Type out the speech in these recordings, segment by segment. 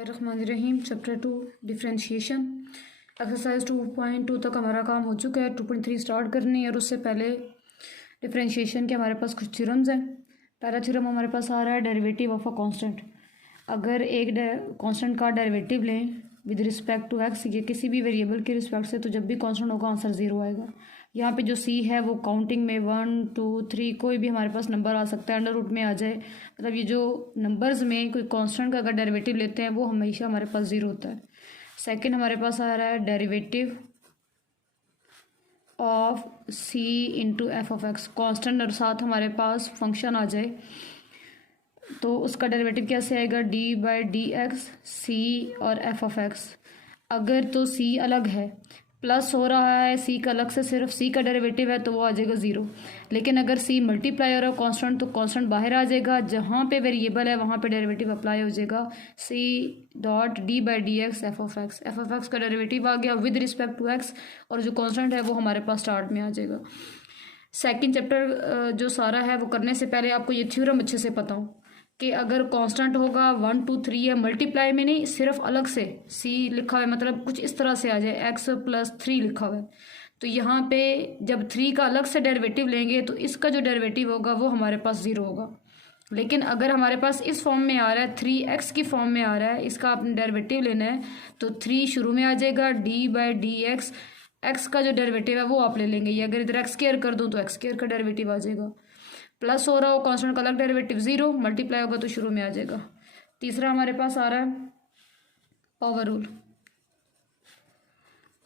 रहीम chapter 2 differentiation exercise 2.2 तक हमारा काम हो चुका है। 2.3 स्टार्ट करनी है और उससे पहले डिफ्रेंशिएशन के हमारे पास कुछ थ्योरम्स हैं। पहला थ्योरम हमारे पास आ रहा है डेरिवेटिव ऑफ अ कांस्टेंट। अगर एक कांस्टेंट का डेरिवेटिव लें विद रिस्पेक्ट टू एक्स या किसी भी वेरिएबल के रिस्पेक्ट से, तो जब भी कांस्टेंट होगा आंसर 0 आएगा। यहाँ पे जो सी है वो काउंटिंग में 1 2 3 कोई भी हमारे पास नंबर आ सकता है, अंडर रूट में आ जाए। मतलब ये जो नंबर्स में कोई कांस्टेंट का अगर डेरिवेटिव लेते हैं वो हमेशा हमारे पास 0 होता है। सेकंड हमारे पास आ रहा है derivative of c into f of x. Constant और साथ हमारे पास फंक्शन आ जाए तो उसका डेरिवेटिव कैसे आएगा, डी बाई डी एक्स सी और एफ ऑफ एक्स। अगर तो सी अलग है, प्लस हो रहा है सी का अलग से, सिर्फ सी का डेरिवेटिव है तो वो आ जाएगा 0। लेकिन अगर सी मल्टीप्लाई हो रहा है कांस्टेंट तो कांस्टेंट बाहर आ जाएगा, जहाँ पे वेरिएबल है वहाँ पे डेरिवेटिव अप्लाई हो जाएगा। C dot d by d x f of x. F of x का डेरिवेटिव आ गया विद रिस्पेक्ट टू एक्स और जो कांस्टेंट है वो हमारे पास स्टार्ट में आ जाएगा। सेकेंड चैप्टर जो सारा है वो करने से पहले आपको ये थ्योरम अच्छे से पता हो कि अगर कांस्टेंट होगा 1 2 3 है, मल्टीप्लाई में नहीं, सिर्फ अलग से सी लिखा हुआ है, मतलब कुछ इस तरह से आ जाए एक्स प्लस 3 लिखा हुआ है, तो यहाँ पे जब 3 का अलग से डेरिवेटिव लेंगे तो इसका जो डेरिवेटिव होगा वो हमारे पास 0 होगा। लेकिन अगर हमारे पास इस फॉर्म में आ रहा है 3x की फॉर्म में आ रहा है, इसका आपने डेरिवेटिव लेना है तो 3 शुरू में आ जाएगा, D by d x. X का जो डेरिवेटिव है वो आप ले लेंगे, ये अगर इधर एक्स स्क्वायर कर दूँ तो एक्स स्क्वायर का डेरिवेटिव आ जाएगा। प्लस हो रहा हो कांस्टेंट का अलग डेरिवेटिव 0, मल्टीप्लाई होगा तो शुरू में आ जाएगा। तीसरा हमारे पास आ रहा है पावर रूल।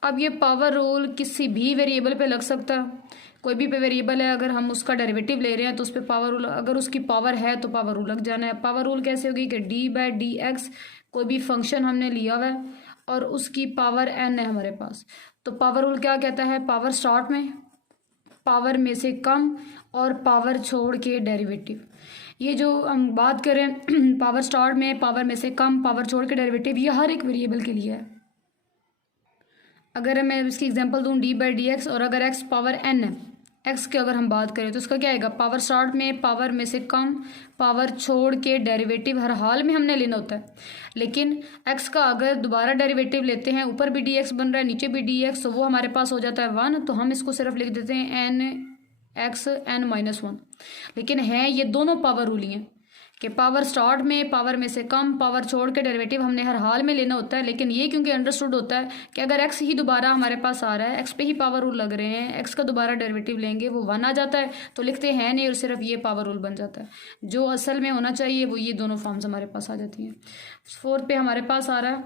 अब ये पावर रूल किसी भी वेरिएबल पे लग सकता है, कोई भी पे वेरिएबल है अगर हम उसका डेरिवेटिव ले रहे हैं तो उस पर पावर रूल, अगर उसकी पावर है तो पावर रूल लग जाना है। पावर रूल कैसे होगी कि डी बाई डी एक्स, कोई भी फंक्शन हमने लिया हुआ है और उसकी पावर n है हमारे पास, तो पावर रूल क्या कहता है, पावर स्टार्ट में, पावर में से कम और पावर छोड़ के डेरिवेटिव। ये जो हम बात करें पावर स्टार्ट में, पावर में से कम, पावर छोड़ के डेरिवेटिव, ये हर एक वेरिएबल के लिए है। अगर मैं इसकी एग्जांपल दूं डी बाई डी एक्स और अगर एक्स पावर n है, एक्स की अगर हम बात करें तो इसका क्या आएगा, पावर स्टार्ट में, पावर में से कम, पावर छोड़ के डेरिवेटिव हर हाल में हमने लेना होता है। लेकिन एक्स का अगर दोबारा डेरिवेटिव लेते हैं, ऊपर भी डी एक्स बन रहा है नीचे भी डी एक्स, तो वो हमारे पास हो जाता है 1, तो हम इसको सिर्फ लिख देते हैं एन एक्स n माइनस 1। लेकिन है ये दोनों पावर रूल ही हैं कि पावर स्टार्ट में, पावर में से कम, पावर छोड़ के डेरिवेटिव हमने हर हाल में लेना होता है। लेकिन ये क्योंकि अंडरस्टूड होता है कि अगर एक्स ही दोबारा हमारे पास आ रहा है, एक्स पे ही पावर रूल लग रहे हैं, एक्स का दोबारा डेरिवेटिव लेंगे वो 1 आ जाता है, तो लिखते हैं नहीं और सिर्फ ये पावर रूल बन जाता है। जो असल में होना चाहिए वो ये दोनों फॉर्म्स हमारे पास आ जाती हैं। फोर्थ पे हमारे पास आ रहा है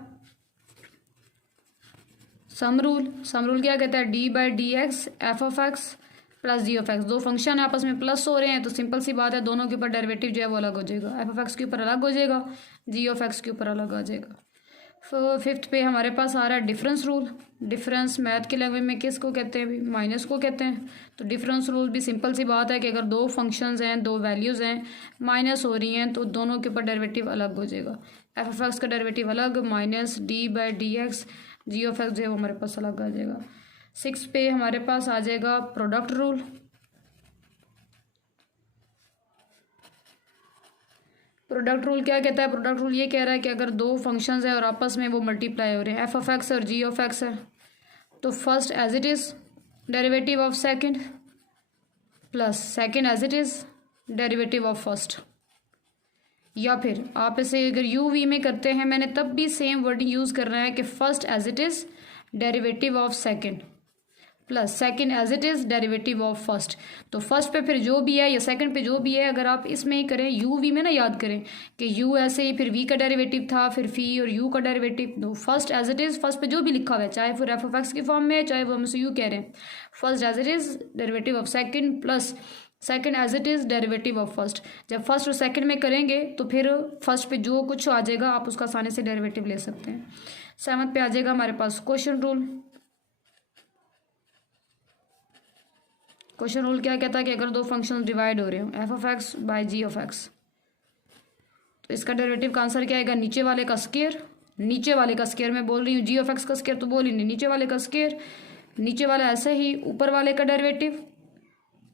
सम रूल। सम रूल क्या कहता है, d by d x f of x plus g of x. दो फंक्शन आपस में प्लस हो रहे हैं तो सिंपल सी बात है दोनों के ऊपर डेरिवेटिव जो है वो अलग हो जाएगा, एफ ऑफ एक्स के ऊपर अलग हो जाएगा, जी ऑफ एक्स के ऊपर अलग आ जाएगा। फिफ्थ पे हमारे पास आ रहा है डिफरेंस रूल। डिफरेंस मैथ की लैंग्वेज में किसको कहते हैं, माइनस को कहते हैं। तो डिफरेंस रूल भी सिंपल सी बात है कि अगर दो फंक्शंस हैं, दो वैल्यूज़ हैं, माइनस हो रही हैं तो दोनों के ऊपर डेरिवेटिव अलग हो जाएगा। एफ ऑफ एक्स का डेरिवेटिव अलग, minus d by d x, g of x जो है वो हमारे पास अलग आ जाएगा। 6 पे हमारे पास आ जाएगा प्रोडक्ट रूल। प्रोडक्ट रूल क्या कहता है, प्रोडक्ट रूल ये कह रहा है कि अगर दो फंक्शंस हैं और आपस में वो मल्टीप्लाई हो रहे हैं, एफ ऑफ एक्स और जी ऑफ एक्स है, तो first as it is derivative of second plus second as it is derivative of first. या फिर आप इसे अगर यू वी में करते हैं, मैंने तब भी सेम वर्डिंग यूज़ करना है कि first as it is derivative of second plus second as it is derivative of first. तो फर्स्ट पे फिर जो भी है या सेकंड पे जो भी है, अगर आप इसमें ही करें यू वी में ना, याद करें कि यू ऐसे ही, फिर वी का डेरिवेटिव था, फिर फी और यू का डेरिवेटिव। तो first as it is, first पे जो भी लिखा हुआ है, चाहे फिर एफ ऑफ एक्स की फॉर्म में है, चाहे वो हमसे यू कह रहे हैं, first as it is derivative of second plus second as it is derivative of first. जब फर्स्ट और सेकंड में करेंगे तो फिर फर्स्ट पे जो कुछ आ जाएगा आप उसका आसानी से डेरिवेटिव ले सकते हैं। 7th पे आ जाएगा हमारे पास क्वेश्चन रूल। क्वेश्चन रूल क्या कहता है कि अगर दो फंक्शंस डिवाइड हो रहे हो, f of x by g of x, तो इसका डेरिवेटिव का आंसर क्या आएगा, नीचे वाले का स्क्वायर, नीचे वाले का स्क्वायर मैं बोल रही हूँ, जी ऑफ एक्स का स्क्वायर तो बोल ही नहीं, नीचे वाले का स्क्वायर, नीचे वाला ऐसे ही ऊपर वाले का डेरिवेटिव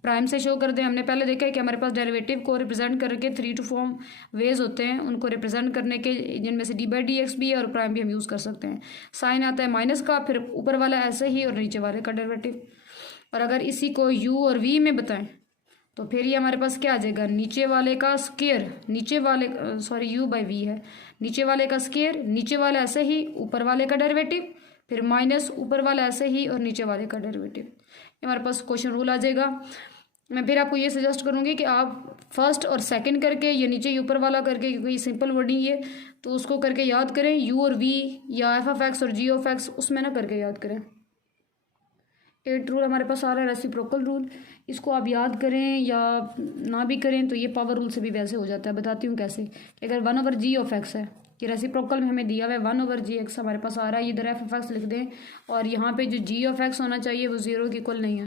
प्राइम से शो कर दें। हमने पहले देखा है कि हमारे पास डेरिवेटिव को रिप्रेजेंट करके 3 to 4 वेज होते हैं, उनको रिप्रेजेंट करने के, जिनमें से d/dx भी है और प्राइम भी हम यूज़ कर सकते हैं। साइन आता है माइनस का, फिर ऊपर वाला ऐसे ही और नीचे वाले का डेरिवेटिव। और अगर इसी को u और v में बताएं तो फिर ये हमारे पास क्या आ जाएगा, नीचे वाले का स्क्वायर, नीचे वाले सॉरी u/v है, नीचे वाले का स्क्वायर, नीचे वाला ऐसे ही, ऊपर वाले का डेरिवेटिव, फिर माइनस ऊपर वाला ऐसे ही और नीचे वाले का डेरिवेटिव। हमारे पास क्वेश्चन रूल आ जाएगा। मैं फिर आपको ये सजेस्ट करूँगी कि आप फर्स्ट और सेकंड करके, ये नीचे ऊपर वाला करके, क्योंकि ये सिंपल वर्डिंग है तो उसको करके याद करें। u और v या f(x) और g(x) उसमें ना करके याद करें। 8 रूल हमारे पास आ रहा है, रेसिप्रोकल रूल। इसको आप याद करें या ना भी करें तो ये पावर रूल से भी वैसे हो जाता है। बताती हूँ कैसे। कि अगर 1/g(x) है, कि रेसिप्रोकल में हमें दिया हुआ है 1/g(x) हमारे पास आ रहा है, इधर f(x) लिख दें और यहाँ पे जो g(x) होना चाहिए वो 0 के इक्वल नहीं है।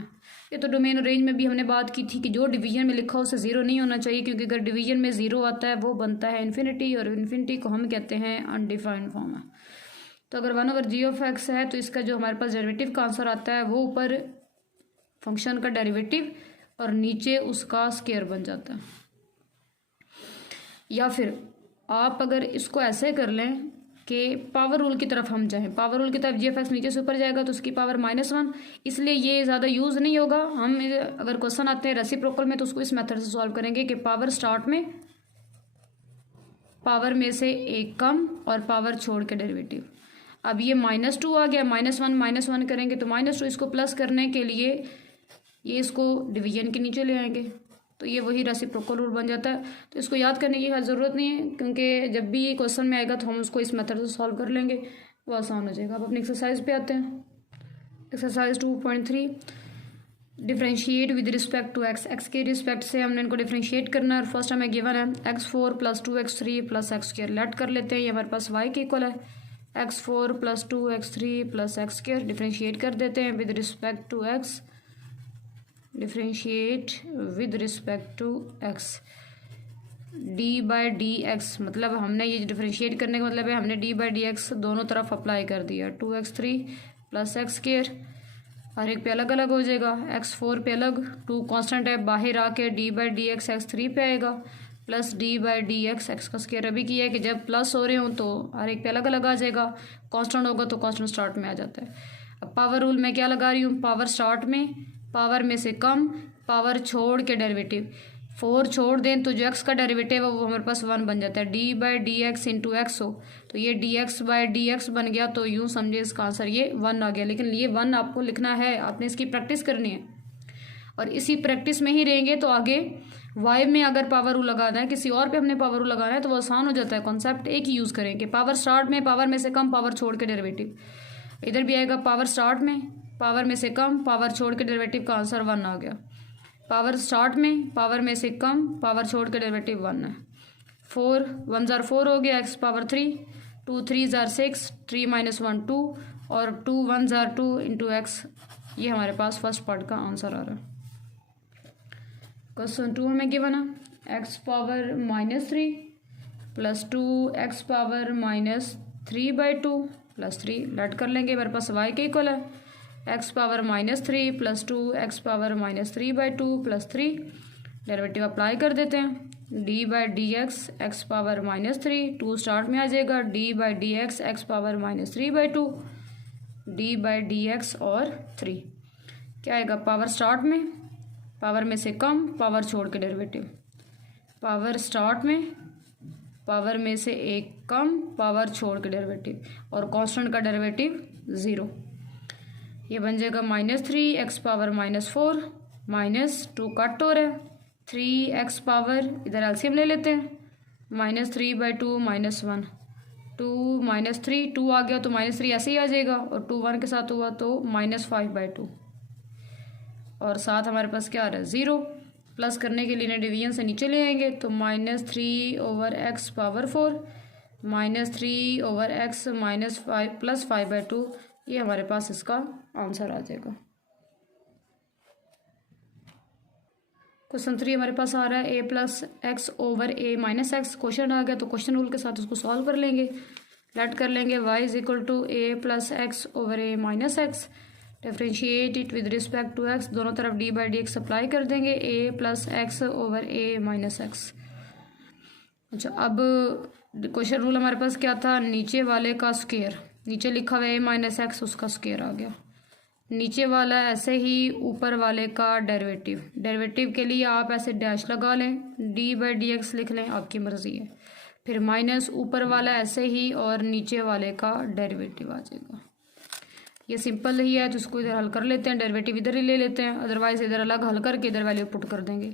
ये तो डोमेन रेंज में भी हमने बात की थी कि जो डिवीजन में लिखा हो उसे 0 नहीं होना चाहिए, क्योंकि अगर डिवीजन में 0 आता है वो बनता है इन्फिनिटी, और इन्फिनिटी को हम कहते हैं अनडिफाइंड फॉर्म है। तो अगर 1/g(x) है तो इसका जो हमारे पास डेरिवेटिव का आंसर आता है वो ऊपर फंक्शन का डेरिवेटिव और नीचे उसका स्क्वायर बन जाता है। या फिर आप अगर इसको ऐसे कर लें कि पावर रूल की तरफ हम जाएं, पावर रूल की तरफ g(x) नीचे से ऊपर जाएगा तो उसकी पावर -1, इसलिए ये ज़्यादा यूज़ नहीं होगा। हम अगर क्वेश्चन आते हैं रेसिप्रोकल में तो उसको इस मेथड से सॉल्व करेंगे कि पावर स्टार्ट में, पावर में से एक कम और पावर छोड़ के डेरिवेटिव। अब ये -2 आ गया, -1 करेंगे तो -2, इसको प्लस करने के लिए ये इसको डिवीजन के नीचे ले आएंगे तो ये वही रेसिप्रोकल रूल बन जाता है। तो इसको याद करने की ज़रूरत नहीं है, क्योंकि जब भी ये क्वेश्चन में आएगा तो हम उसको इस मेथड से सॉल्व कर लेंगे, वो आसान हो जाएगा। अब अपनी एक्सरसाइज पे आते हैं। Exercise 2.3, differentiate with respect to x। x के रिस्पेक्ट से हमने इनको डिफ्रेंशिएट करना है। और फर्स्ट हमें गिवन है x4 + 2x3 + x²। लेट कर लेते हैं, ये हमारे पास y के इक्वल है। x4 + 2x3 + x²। डिफ्रेंशिएट कर देते हैं with respect to x, differentiate with respect to x। d/dx मतलब हमने ये डिफ्रेंशिएट करने का मतलब है हमने d/dx दोनों तरफ अप्लाई कर दिया। 2x3 + x², हर एक पे अलग अलग हो जाएगा। x4 पे अलग, 2 कांस्टेंट है, बाहर आके d/dx x3 पे आएगा, प्लस d/dx x का स्क्वायर। अभी की है कि जब प्लस हो रहे हो तो हर एक पे अलग अलग आ जाएगा, कांस्टेंट होगा तो कांस्टेंट स्टार्ट में आ जाता है। अब पावर रूल में क्या लगा रही हूँ, पावर स्टार्ट में, पावर में से कम, पावर छोड़ के डेरिवेटिव। 4 छोड़ दें तो जो x का डेरिवेटिव है वो हमारे पास 1 बन जाता है। d/dx × x हो तो ये dx/dx बन गया, तो यूँ समझे इसका आंसर ये 1 आ गया। लेकिन ये 1 आपको लिखना है, आपने इसकी प्रैक्टिस करनी है और इसी प्रैक्टिस में ही रहेंगे तो आगे y में अगर पावर रूल लगाना है, किसी और पे हमने पावर रूल लगाना है तो वो आसान हो जाता है। कॉन्सेप्ट एक ही यूज़ करें कि पावर स्टार्ट में, पावर में से कम, पावर छोड़ के डेरिवेटिव। इधर भी आएगा पावर स्टार्ट में, पावर में से कम, पावर छोड़ के डेरिवेटिव का आंसर 1 आ गया। पावर स्टार्ट में, पावर में से कम, पावर छोड़ के डेरिवेटिव 1 है। 4 1 * 4 हो गया, x⁴, 2 3 * 6, 3 - 1 2 और 2 1 * 2 × x। ये हमारे पास फर्स्ट पार्ट का आंसर आ रहा है। क्वेश्चन 2 हमें गिवन है x⁻³ + 2x⁻³ + 3 लेट कर लेंगे। मेरे पास y के इक्वल है x⁻³ + 2x⁻³ + 3। डेरिवेटिव अप्लाई कर देते हैं। d/dx x⁻³, 2 स्टार्ट में आ जाएगा, d/dx x⁻³ d/dx और 3 क्या आएगा, पावर स्टार्ट में, पावर में से कम, पावर छोड़ के डेरिवेटिव। पावर स्टार्ट में, पावर में से एक कम, पावर छोड़ के डेरिवेटिव और कांस्टेंट का डेरिवेटिव 0। ये बन जाएगा -3 x⁻⁻4 -2 कट हो रहा है, 3x पावर, इधर एलसीएम ले लेते हैं, -3/2 -1, 2 -3, 2 आ गया तो -3 ऐसे ही आ जाएगा और 2 1 के साथ हुआ तो -5/2 और साथ हमारे पास क्या आ रहा है 0। प्लस करने के लिए डिवीजन से नीचे ले आएंगे तो -3/x⁴ -3/x -5 +5/2, ये हमारे पास इसका आंसर आ जाएगा। क्वेश्चन 3 हमारे पास आ रहा है a + x/a - x। क्वेश्चन आ गया तो क्वेश्चन रूल के साथ उसको सॉल्व कर लेंगे। लेट कर लेंगे y = a + x/a - x। Differentiate it with respect to x, दोनों तरफ d by d x apply कर देंगे, a plus x over a minus x. अच्छा, अब क्वेश्चन रूल हमारे पास क्या था, नीचे वाले का स्क्वायर, नीचे लिखा हुआ ए माइनस एक्स, उसका स्क्वायर आ गया, नीचे वाला ऐसे ही ऊपर वाले का डेरिवेटिव, डेरिवेटिव के लिए आप ऐसे डैश लगा लें, डी बाई डी एक्स लिख लें, आपकी मर्ज़ी है, फिर माइनस ऊपर वाला ऐसे ही और नीचे वाले का डेरिवेटिव आ जाएगा। ये सिंपल ही है, तो इसको इधर हल कर लेते हैं, डेरिवेटिव इधर ही ले लेते हैं, अदरवाइज इधर अलग हल करके इधर वैल्यू पुट कर देंगे।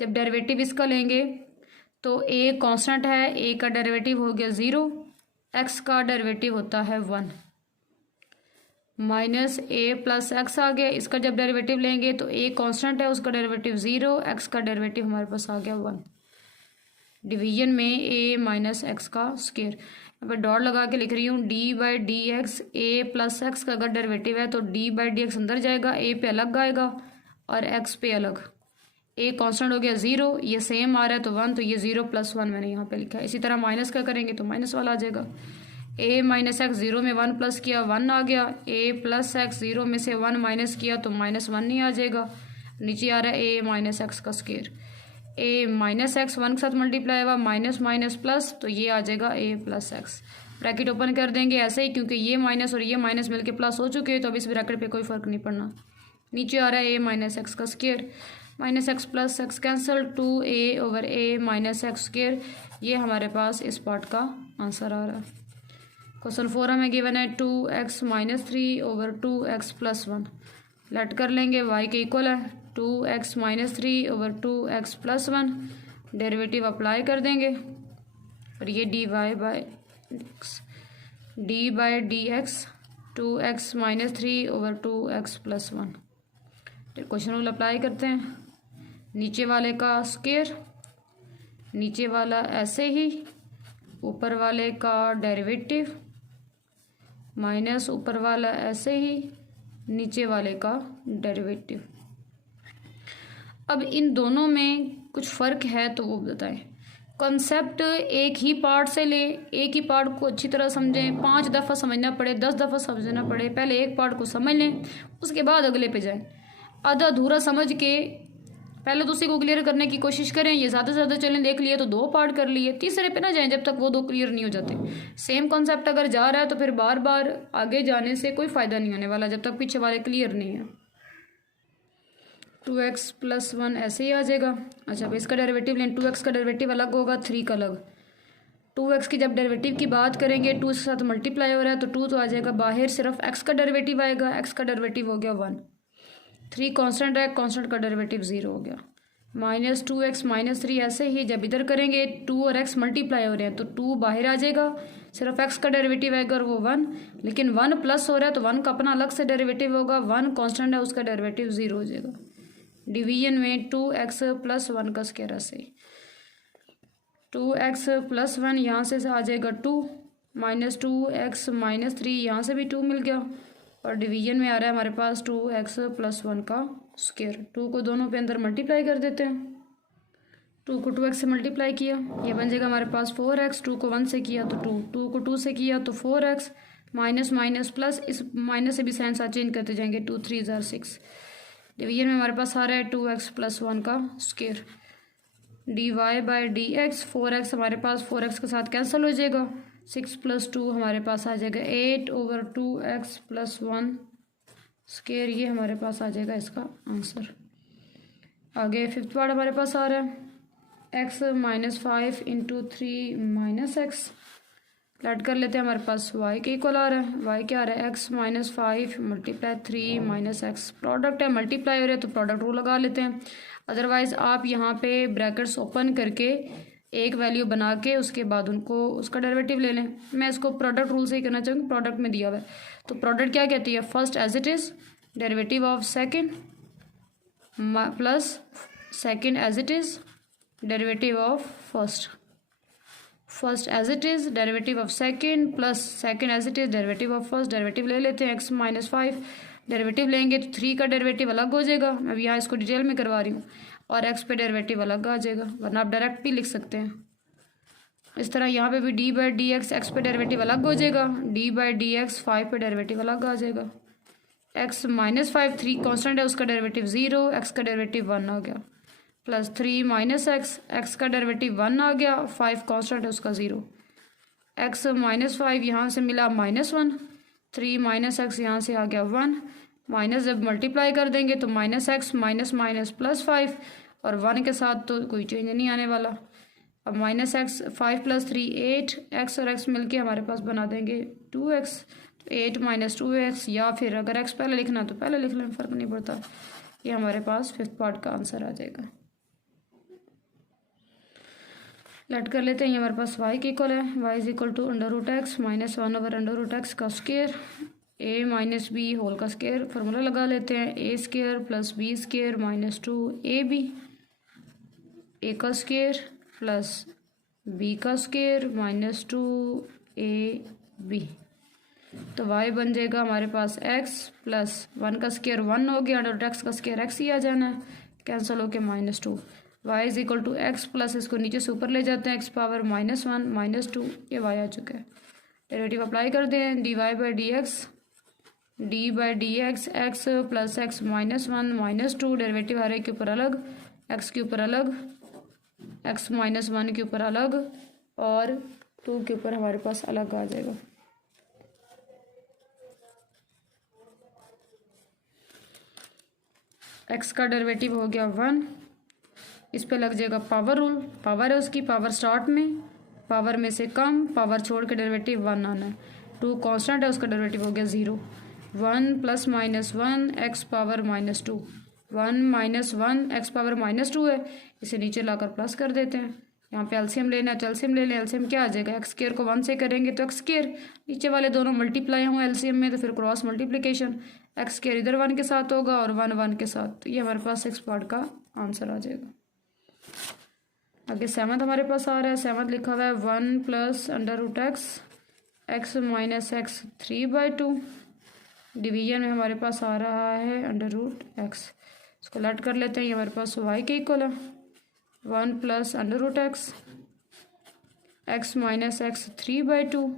जब डेरिवेटिव इसका लेंगे तो ए कांस्टेंट है, ए का डेरिवेटिव हो गया 0, एक्स का डेरिवेटिव होता है 1, माइनस ए प्लस एक्स आ गया, इसका जब डेरिवेटिव लेंगे तो ए कांस्टेंट है, उसका डेरिवेटिव 0, एक्स का डेरिवेटिव हमारे पास आ गया 1, डिवीजन में ए माइनस एक्स का स्क्वायर। यहाँ पर डॉट लगा के लिख रही हूँ, D by d x, A plus x का अगर डेरिवेटिव है तो डी बाई डी एक्स अंदर जाएगा, ए पे अलग आएगा और एक्स पे अलग, ए कांस्टेंट हो गया 0, ये सेम आ रहा है तो 1, तो ये 0 प्लस 1 मैंने यहाँ पे लिखा है। इसी तरह माइनस का करेंगे तो माइनस वाला आ जाएगा, ए माइनस एक्स 0 में 1 प्लस किया 1 आ गया, ए प्लस एक्स 0 में से 1 माइनस किया तो माइनस 1 नहीं आ जाएगा, नीचे आ रहा है ए माइनस एक्स का स्क्वायर, ए माइनस एक्स 1 के साथ मल्टीप्लाई हुआ, माइनस माइनस प्लस, तो ये आ जाएगा ए प्लस एक्स, ब्रैकेट ओपन कर देंगे ऐसे ही, क्योंकि ये माइनस और ये माइनस मिलके प्लस हो चुके हैं तो अब इस ब्रैकेट पे कोई फ़र्क नहीं पड़ना, नीचे आ रहा है ए माइनस एक्स का square, minus x plus x cancel, 2a over a minus x square, ये हमारे पास इस पार्ट का आंसर आ रहा है। क्वेश्चन 4 हमें गिवन है 2x minus 3 over 2x plus 1, late कर लेंगे, y के इक्वल है 2x minus 3 over 2x plus 1, derivative apply कर देंगे और ये dy by d x 2x minus 3 over 2x plus 1, question rule apply करते हैं, नीचे वाले का स्क्वायर, नीचे वाला ऐसे ही, ऊपर वाले का डेरिवेटिव, माइनस ऊपर वाला ऐसे ही, नीचे वाले का डेरिवेटिव। अब इन दोनों में कुछ फ़र्क है तो वो बताएं। कॉन्सेप्ट एक ही पार्ट से ले, एक ही पार्ट को अच्छी तरह समझें, 5 दफ़ा समझना पड़े, 10 दफ़ा समझना पड़े, पहले एक पार्ट को समझ लें, उसके बाद अगले पे जाएं। आधा अधूरा समझ के पहले दूसरे को क्लियर करने की कोशिश करें, ये ज़्यादा से ज़्यादा चलें, देख लिए तो 2 पार्ट कर लिए, तीसरे पे ना जाएं जब तक वो 2 क्लियर नहीं हो जाते। सेम कॉन्सेप्ट अगर जा रहा है तो फिर बार बार आगे जाने से कोई फ़ायदा नहीं होने वाला जब तक पीछे वाले क्लियर नहीं है। 2x प्लस 1 ऐसे ही आ जाएगा। अच्छा, अब इसका डेरिवेटिव लें, 2x का डेरिवेटिव अलग होगा, 3 का अलग। 2x की जब डेरिवेटिव की बात करेंगे, 2 के साथ मल्टीप्लाई हो रहा है तो 2 तो आ जाएगा बाहर, सिर्फ x का डेरिवेटिव आएगा, x का डेरिवेटिव हो गया 1, 3 कांस्टेंट है, कांस्टेंट का डेरिवेटिव 0 हो गया, माइनस 2x माइनस 3 ऐसे ही। जब इधर करेंगे 2 और x मल्टीप्लाई हो रहे हैं तो 2 बाहर आ जाएगा, सिर्फ x का डेरिवेटिव आएगा और वो 1, लेकिन 1 प्लस हो रहा है तो 1 का अपना अलग से डेरिवेटिव होगा, 1 कांस्टेंट है उसका डेरिवेटिव 0 हो जाएगा। डिवीजन में 2x प्लस 1 का स्क्वायर ऐसे, 2x प्लस 1 यहाँ से आ जाएगा 2, माइनस 2x माइनस 3 यहाँ से भी 2 मिल गया, और डिवीजन में आ रहा है हमारे पास 2x प्लस 1 का स्क्वायर। 2 को दोनों पे अंदर मल्टीप्लाई कर देते हैं, 2 को 2x से मल्टीप्लाई किया, ये बन जाएगा हमारे पास 4x, 2 को 1 से किया तो 2, 2 को 2 से किया तो 4x, माइनस माइनस प्लस, इस माइनस से भी साइन साथ चेंज करते जाएंगे, 2 3 ज़ार 6। डिवीजन में हमारे पास आ रहा है 2x प्लस 1 का square, dy by d x, 4x हमारे पास 4x के साथ कैंसिल हो जाएगा, 6 प्लस 2 हमारे पास आ जाएगा 8 ओवर 2x प्लस 1 स्क्वायर, ये हमारे पास आ जाएगा इसका आंसर। आगे 5th पार्ट हमारे पास आ रहा है x minus 5 into 3 minus x, let कर लेते हैं, हमारे पास y के इक्वल आ रहा है, y क्या आ रहा है x minus 5 multiply 3 minus x, product है मल्टीप्लाई हो रहा है तो प्रोडक्ट रूल लगा लेते हैं, अदरवाइज़ आप यहाँ पे ब्रैकेट्स ओपन करके एक वैल्यू बना के उसके बाद उनको उसका डेरिवेटिव ले लें। मैं इसको प्रोडक्ट रूल से ही करना चाहूँगी, प्रोडक्ट में दिया हुआ है तो प्रोडक्ट क्या कहती है, first as it is derivative of second plus second as it is derivative of first, first as it is derivative of second plus second as it is derivative of first. Derivative ले लेते हैं x minus 5, derivative लेंगे तो 3 का derivative अलग हो जाएगा, मैं अभी यहाँ इसको डिटेल में करवा रही हूँ, और x पे डेरिवेटिव अलग आ जाएगा, वरना आप डायरेक्ट भी लिख सकते हैं इस तरह। यहाँ पे भी D by d x, x पे डेरिवेटिव अलग हो जाएगा, डी बाई डी एक्स 5 पे डेरिवेटिव अलग आ जाएगा, एक्स माइनस 5, 3 कॉन्स्टेंट है उसका डेरिवेटिव 0, एक्स का डेरिवेटिव 1 आ गया, प्लस 3 माइनस एक्स, एक्स का डेरिवेटिव 1 आ गया, 5 कॉन्स्टेंट है उसका 0, एक्स माइनस 5 यहाँ से मिला -1, 3 माइनस एक्स यहाँ से आ गया 1, माइनस जब मल्टीप्लाई कर देंगे तो minus x minus minus plus 5, और 1 के साथ तो कोई चेंज नहीं आने वाला। अब माइनस एक्स 5 + 3 8, एक्स और एक्स मिलके हमारे पास बना देंगे 2x, तो 8 - 2x, या फिर अगर एक्स पहले लिखना तो पहले लिख लें, फ़र्क नहीं पड़ता। ये हमारे पास 5th पार्ट का आंसर आ जाएगा। लेट कर लेते हैं, ये हमारे पास y के इक्वल है, y is equal to √x -1/√x का स्क्वायर, a - b होल का स्क्वायर, फार्मूला लगा लेते हैं, a² + b² - 2ab, a का स्क्वायर प्लस b का स्क्वायर -2ab, तो y बन जाएगा हमारे पास x प्लस 1 का स्क्वायर 1 हो गया, √x का स्क्वायर x ही आ जाना है, कैंसिल होके -2, y is equal to x plus इसको नीचे से ऊपर ले जाते हैं, x पावर -1 - 2, ये y आ चुका है। डेरिवेटिव अप्लाई कर दें, d/dx x plus x -1 - 2, derivative हर एक के ऊपर अलग, x के ऊपर अलग, x -1 के ऊपर अलग, और 2 के ऊपर हमारे पास अलग आ जाएगा। x का डेरिवेटिव हो गया 1, इस पे लग जाएगा पावर रूल, पावर है उसकी, पावर स्टार्ट में, पावर में से कम, पावर छोड़ के डेरिवेटिव 1 आना है, 2 कांस्टेंट है उसका डेरिवेटिव हो गया 0, 1 + -1 x पावर -2, 1 - 1 x पावर -2 है, इसे नीचे लाकर प्लस कर देते हैं। यहाँ पे एलसीएम लेना है, एलसीएम ले लें, एलसीएम क्या आ जाएगा, x² को 1 से करेंगे तो x², नीचे वाले दोनों मल्टीप्लाई हों एलसीएम में तो फिर क्रॉस मल्टीप्लिकेशन, x² इधर 1 के साथ होगा और 1 1 के साथ, तो ये हमारे पास 6th पार्ट का आंसर आ जाएगा। आगे 7th हमारे पास आ रहा है, 7th लिखा हुआ है 1 + √x x - x 3/2, डिवीजन में हमारे पास आ रहा है √x, इसको लेट कर लेते हैं, ये हमारे पास y के इक्वल है, 1 + √x x - x 3/2,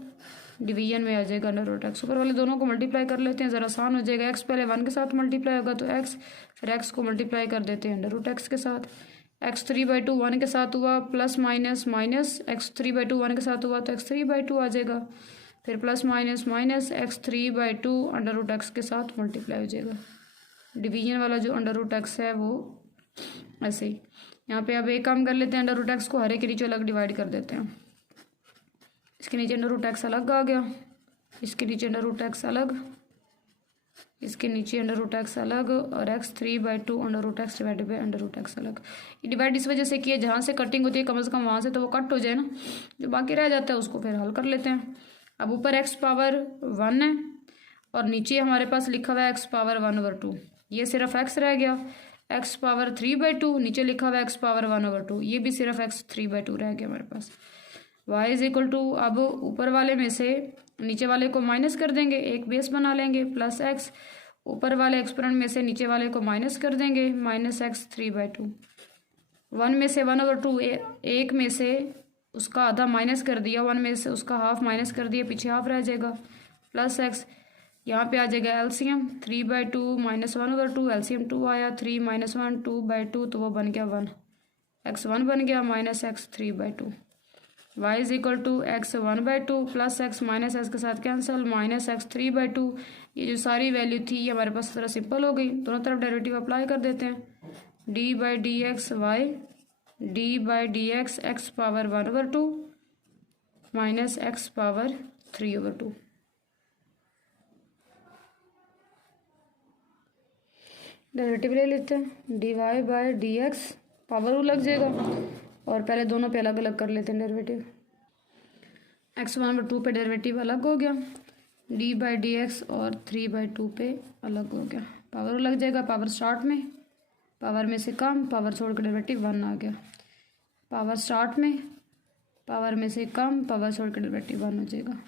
डिवीजन में आ जाएगा √x, ऊपर वाले दोनों को मल्टीप्लाई कर लेते हैं, ज़रा आसान हो जाएगा, x पहले 1 के साथ मल्टीप्लाई होगा तो x, फिर x को मल्टीप्लाई कर देते हैं √x के साथ, x 3/2 1 के साथ हुआ, प्लस माइनस माइनस x 3/2 1 के साथ हुआ तो x 3/2 आ जाएगा, फिर plus minus minus x 3/2 √x के साथ मल्टीप्लाई हो जाएगा। डिवीजन वाला जो √x है वो ऐसे ही, यहाँ पे अब एक काम कर लेते हैं, √x को हर एक के नीचे अलग डिवाइड कर देते हैं, इसके नीचे √x अलग आ गया, इसके नीचे √x अलग, इसके नीचे √x अलग, और x 3/2 √x divided by √x अलग। ये डिवाइड इस वजह से किया जहाँ से कटिंग होती है कम से कम वहाँ से तो वो कट हो जाए ना, जो बाकी रह जाता है उसको फिर हल कर लेते हैं। अब ऊपर x पावर 1 है और नीचे हमारे पास लिखा हुआ है x पावर 1/2, ये सिर्फ x रह गया, x पावर 3/2, नीचे लिखा हुआ है x पावर 1/2, ये भी सिर्फ x 3/2 रह गया हमारे पास। y इज इक्वल टू, अब ऊपर वाले में से नीचे वाले को माइनस कर देंगे, एक बेस बना लेंगे, प्लस x, ऊपर वाले एक्सपोनेंट में से नीचे वाले को माइनस कर देंगे, -x 3/2, 1 में से 1/2, एक में से उसका आधा माइनस कर दिया, 1 में से उसका हाफ माइनस कर दिया, पीछे हाफ रह जाएगा, प्लस x, यहाँ पे आ जाएगा एलसीएम 3/2 -1/2, एलसीएम 2 आया, 3 - 1 2/2, तो वो बन गया 1, x 1 बन गया, -x 3/2, y is equal to x 1/2 plus x minus x के साथ कैंसिल, -x 3/2, ये जो सारी वैल्यू थी ये हमारे पास थोड़ा सिंपल हो गई, दोनों तरफ डेरिवेटिव अप्लाई कर देते हैं, d/dx y d/dx x power 1/2 minus x power 3/2, derivative ले लेते हैं, dy/dx पावर लग जाएगा, और पहले दोनों पे अलग अलग कर लेते हैं डेरिवेटिव, x 1/2 पे डेरिवेटिव अलग हो गया, d/dx और 3/2 पे अलग हो गया, पावर लग जाएगा, पावर स्टार्ट में, पावर में से कम, पावर छोड़ के डेरिवेटिव 1 आ गया, पावर स्टार्ट में, पावर में से कम, पावर छोड़ के डेरिवेटिव 1 हो जाएगा,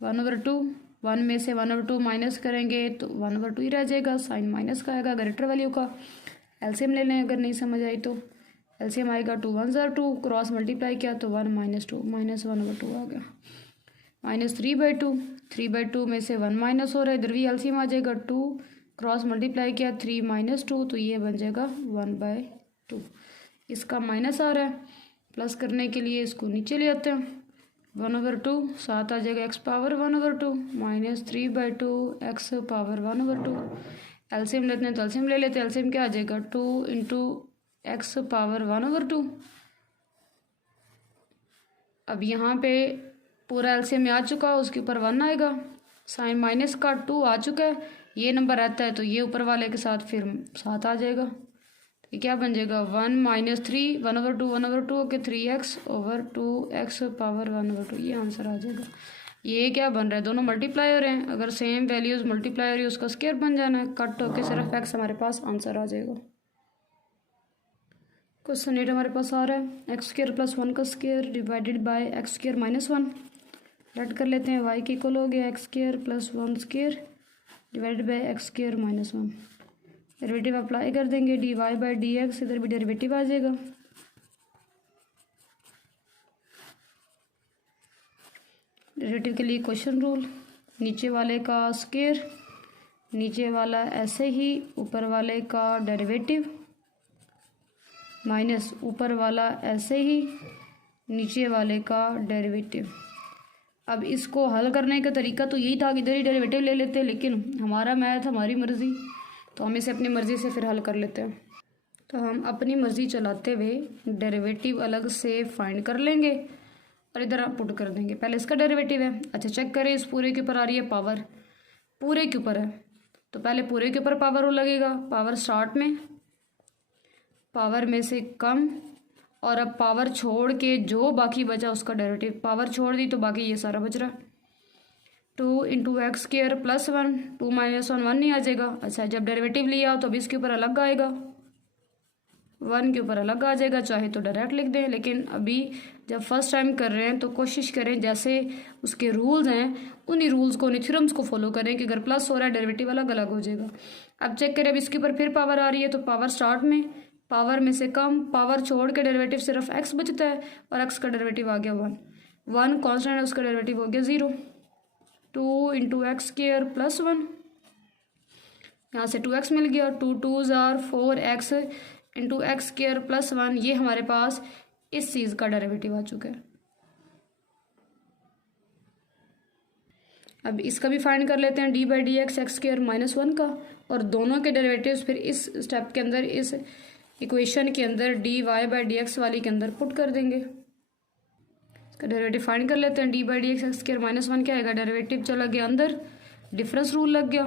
1/2, 1 में से 1/2 माइनस करेंगे तो 1/2 ही रह जाएगा, साइन माइनस का आएगा, ग्रेटर वैल्यू का एलसीएम ले लें, अगर नहीं समझ आई तो एलसीएम आएगा 2 1 ज़ा 2, क्रॉस मल्टीप्लाई किया तो 1 - 2 -1/2 आ गया, -3/2, 3/2 में से 1 माइनस हो रहा है, इधर भी एलसीएम आ जाएगा 2 क्रॉस मल्टीप्लाई किया 3 - 2 तो ये बन जाएगा 1/2। इसका माइनस आ रहा है, प्लस करने के लिए इसको नीचे ले आते हैं। 1/2 साथ आ जाएगा x power 1/2 minus 3/2 x power 1/2। LCM लेते हैं तो एलसीएम ले लेते हैं। एलसीएम क्या आ जाएगा 2 × x पावर 1/2। अब यहाँ पे पूरा एलसीएम में आ चुका है, उसके ऊपर 1 आएगा। साइन माइनस का 2 आ चुका है, ये नंबर रहता है तो ये ऊपर वाले के साथ फिर साथ आ जाएगा। तो ये क्या बन जाएगा 1 - 3 1/2 1/2 ओके 3x/2x पावर 1/2। ये आंसर आ जाएगा। ये क्या बन रहा है, दोनों मल्टीप्लाई हो रहे हैं। अगर सेम वैल्यूज़ मल्टीप्लाई हो रही है उसका स्क्वायर बन जाना है। कट होके सिर्फ x हमारे पास आंसर आ जाएगा। क्वेश्चन 8 हमारे पास आ रहा है x² + 1 का square divided by x² - 1। Late कर लेते हैं y के इक्वल हो गया x² + 1 square divided by x² - 1। Derivative apply कर देंगे dy/dx, इधर भी डेरिवेटिव आ जाएगा। डेरिवेटिव के लिए क्वेश्चन रूल, नीचे वाले का स्क्वायर, नीचे वाला ऐसे ही, ऊपर वाले का डेरिवेटिव माइनस ऊपर वाला ऐसे ही, नीचे वाले का डेरिवेटिव। अब इसको हल करने का तरीका तो यही था कि इधर ही डेरिवेटिव ले लेते, लेकिन हमारा मैथ हमारी मर्ज़ी, तो हम इसे अपनी मर्ज़ी से फिर हल कर लेते हैं। तो हम अपनी मर्ज़ी चलाते हुए डेरिवेटिव अलग से फाइंड कर लेंगे और इधर पुट कर देंगे। पहले इसका डेरिवेटिव है, अच्छा चेक करें, इस पूरे के ऊपर आ रही है पावर, पूरे के ऊपर है तो पहले पूरे के ऊपर पावर लगेगा। पावर स्टार्ट में, पावर में से कम, और अब पावर छोड़ के जो बाकी बचा उसका डेरिवेटिव। पावर छोड़ दी तो बाकी ये सारा बच रहा। 2 × x² + 1, 2 - 1 1 नहीं आ जाएगा। अच्छा जब डेरिवेटिव लिया तो अब इसके ऊपर अलग आएगा, 1 के ऊपर अलग आ जाएगा। चाहे तो डायरेक्ट लिख दें, लेकिन अभी जब फर्स्ट टाइम कर रहे हैं तो कोशिश करें जैसे उसके रूल्स हैं उन्हीं रूल्स को, उन्हीं थ्योरम्स को फॉलो करें कि अगर प्लस हो रहा है डेरिवेटिव अलग अलग हो जाएगा। अब चेक करें, अब इसके ऊपर फिर पावर आ रही है तो पावर स्टार्ट में, पावर में से कम, पावर छोड़ के डेरिवेटिव सिर्फ x बचता है और x का डेरिवेटिव आ गया 1। 1 कांस्टेंट है, उसका डेरिवेटिव हो गया 0। 2 × x² + 1, यहाँ से 2x मिल गया। 2 2s are 4x × x² + 1, ये हमारे पास इस चीज़ का डेरिवेटिव आ चुका है। अब इसका भी फाइंड कर लेते हैं d/dx x² - 1 का, और दोनों के डेरिवेटिव्स फिर इस स्टेप के अंदर, इस इक्वेशन के अंदर dy/dx वाली के अंदर पुट कर देंगे। इसका डेरिवेटिव फाइंड कर लेते हैं d/dx x² - 1 क्या आएगा, डेरिवेटिव चला गया अंदर, डिफरेंस रूल लग गया,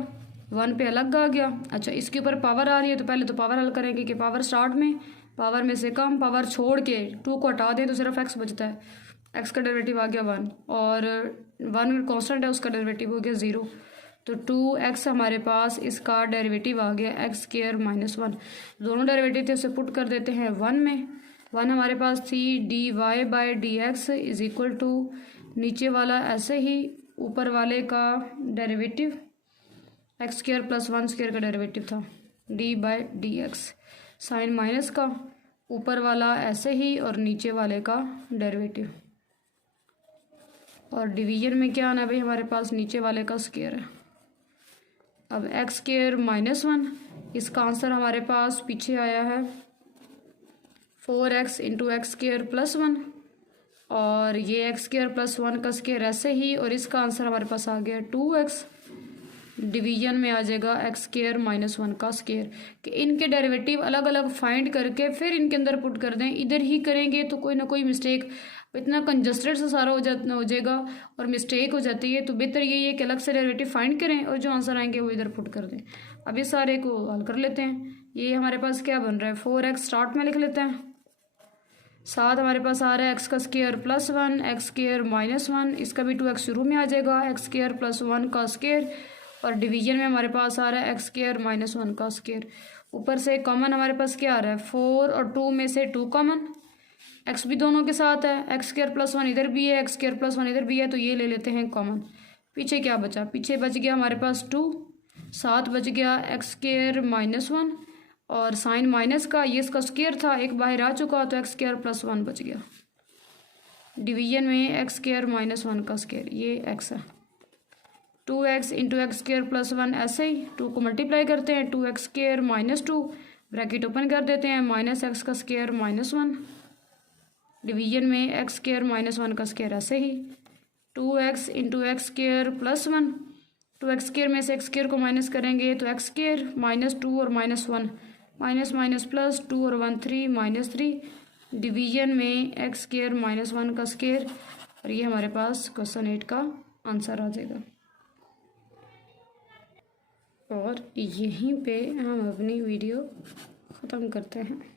1 पे अलग आ गया। अच्छा इसके ऊपर पावर आ रही है तो पहले तो पावर हल करेंगे कि पावर स्टार्ट में, पावर में से कम, पावर छोड़ के 2 को हटा दें तो सिर्फ x बचता है, x का डेरिवेटिव आ गया 1, और 1 कांस्टेंट है उसका डेरिवेटिव हो गया 0। तो 2x हमारे पास इसका डेरिवेटिव आ गया x² - 1। दोनों डेरिवेटिव थे उसे पुट कर देते हैं 1 में। 1 हमारे पास थी dy/dx इज इक्वल टू, नीचे वाला ऐसे ही, ऊपर वाले का डेरिवेटिव x² + 1 स्क्वायर का डेरिवेटिव था d/dx, साइन माइनस का, ऊपर वाला ऐसे ही और नीचे वाले का डेरिवेटिव, और डिवीजन में क्या आना है भाई, हमारे पास नीचे वाले का स्क्वायर है। अब x² - 1, इसका आंसर हमारे पास पीछे आया है 4x × x² + 1, और ये x² + 1 का स्क्वायर ऐसे ही, और इसका आंसर हमारे पास आ गया 2x। डिवीजन में आ जाएगा x² - 1 का स्क्वायर। कि इनके डेरिवेटिव अलग अलग फाइंड करके फिर इनके अंदर पुट कर दें। इधर ही करेंगे तो कोई ना कोई मिस्टेक, इतना कंजस्टेड सा सारा हो जाएगा और मिस्टेक हो जाती है। तो बेहतर यही है कि अलग से डेरिवेटिव फाइंड करें और जो आंसर आएंगे वो इधर पुट कर दें। अब इस सारे को हल कर लेते हैं। ये हमारे पास क्या बन रहा है, 4x स्टार्ट में लिख लेते हैं, साथ हमारे पास आ रहा है x² + 1 x² - 1, इसका भी 2x शुरू में आ जाएगा, x² + 1 का स्क्वायर, और डिवीजन में हमारे पास आ रहा है x² - 1 का स्क्वायर। ऊपर से कॉमन हमारे पास क्या आ रहा है, 4 और 2 में से 2 कॉमन, x भी दोनों के साथ है, x² + 1 इधर भी है, x² + 1 इधर भी है, तो ये ले लेते हैं कॉमन। पीछे क्या बचा, पीछे बच गया हमारे पास 2, साथ बच गया x² - 1, और साइन माइनस का, ये इसका स्क्वायर था, एक बाहर आ चुका तो x² + 1 बच गया। डिवीजन में x² - 1 का स्क्वायर, ये x है। 2x into x square plus 1 ऐसे ही 2 को मल्टीप्लाई करते हैं 2x square minus 2 bracket open कर देते हैं माइनस एक्स का स्क्र माइनस 1 डिवीजन में एक्स स्क्र माइनस 1 का स्क्र ऐसे ही 2x into x square plus 1 2x square में से एक्स स्क्र को माइनस करेंगे तो एक्स स्क्र माइनस 2 और माइनस 1 माइनस माइनस प्लस 2 और 1 3 माइनस 3 डिवीजन में एक्स स्क्र माइनस 1 का स्क्र और ये हमारे पास क्वेश्चन 8 का आंसर आ जाएगा। और यहीं पे हम अपनी वीडियो ख़त्म करते हैं।